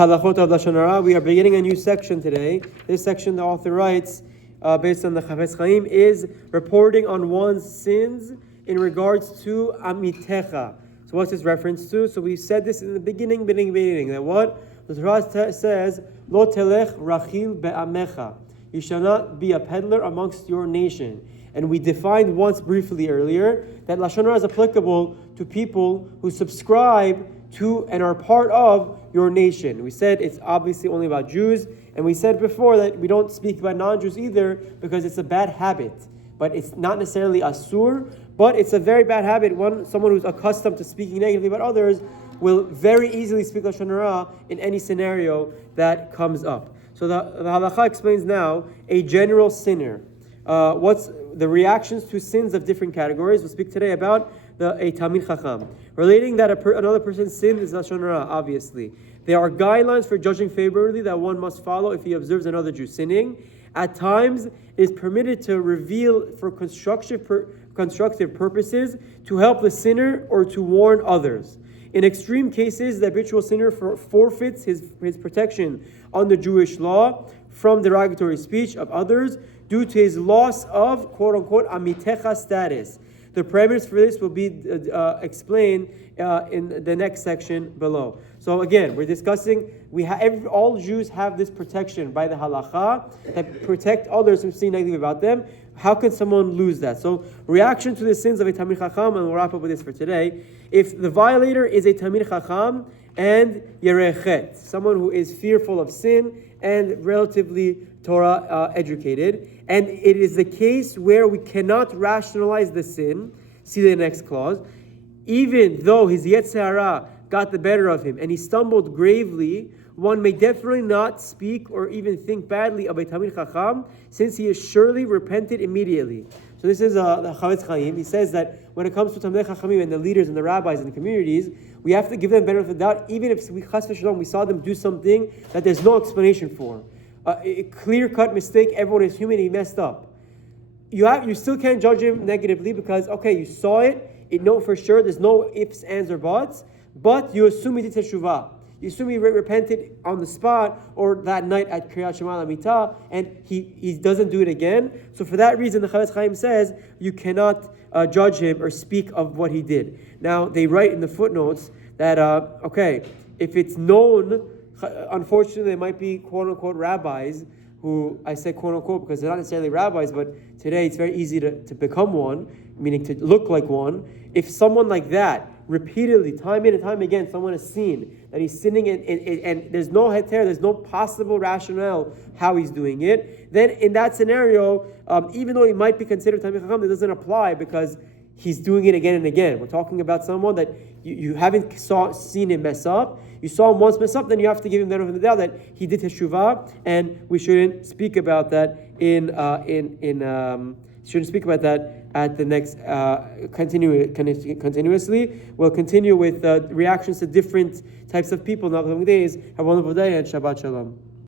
Halachot of Lashon Hara. We are beginning a new section today. This section, the author writes, based on the Chafetz Chaim, is reporting on one's sins in regards to Amitecha-A. So what's this reference to? So we said this in the beginning, that what? The Torah says, Lo telech rachil be'amecha. You shall not be a peddler amongst your nation. And we defined once briefly earlier that Lashon Hara is applicable to people who subscribe to and are part of your nation. We said it's obviously only about Jews, and we said before that we don't speak about non-Jews either because it's a bad habit. But it's not necessarily asur, but it's a very bad habit. Someone who's accustomed to speaking negatively about others will very easily speak Lashon Hara in any scenario that comes up. So the halacha explains now a general sinner. What's the reactions to sins of different categories? We'll speak today about a Talmid Chacham. Relating that another person's sin is Lashon Hara, obviously. There are guidelines for judging favorably that one must follow if he observes another Jew sinning. At times, it is permitted to reveal for constructive purposes to help the sinner or to warn others. In extreme cases, the habitual sinner forfeits his protection under Jewish law from derogatory speech of others due to his loss of quote-unquote Amitecha status. The parameters for this will be explained in the next section below. So again, we're discussing, all Jews have this protection by the halacha that protect others from saying negative about them. How can someone lose that? So reaction to the sins of a Talmid Chacham, and we'll wrap up with this for today. If the violator is a Talmid Chacham and Yerechet, someone who is fearful of sin and relatively Torah educated, and it is the case where we cannot rationalize the sin, see the next clause, even though his Yetzer Hara got the better of him and he stumbled gravely, one may definitely not speak or even think badly of a Talmid Chacham since he is surely repented immediately. So this is the Chafetz Chaim. He says that when it comes to Talmidei Chachamim and the leaders and the rabbis and the communities, we have to give them benefit of the doubt, even if we saw them do something that there's no explanation for. A clear-cut mistake, everyone is human, he messed up. You still can't judge him negatively because, okay, you saw it, you know for sure, there's no ifs, ands, or buts, but you assume he did teshuvah. You assume he repented on the spot or that night at Kriyat Shema Lamita, and he doesn't do it again. So for that reason, the Chafetz Chaim says you cannot judge him or speak of what he did. Now, they write in the footnotes that, if it's known, unfortunately, there might be quote-unquote rabbis who, I say quote-unquote because they're not necessarily rabbis, but today it's very easy to become one, meaning to look like one. If someone like that, repeatedly, time in and time again, someone has seen that he's sinning and there's no heter, there's no possible rationale how he's doing it, then in that scenario, even though he might be considered Talmid Chacham, it doesn't apply because he's doing it again and again. We're talking about someone that you haven't seen him mess up. You saw him once mess up, then you have to give him the benefit of the doubt that he did teshuvah, and we shouldn't speak about that shouldn't speak about that at the next continuously. We'll continue with reactions to different types of people in the upcoming days. Have a wonderful day and Shabbat Shalom.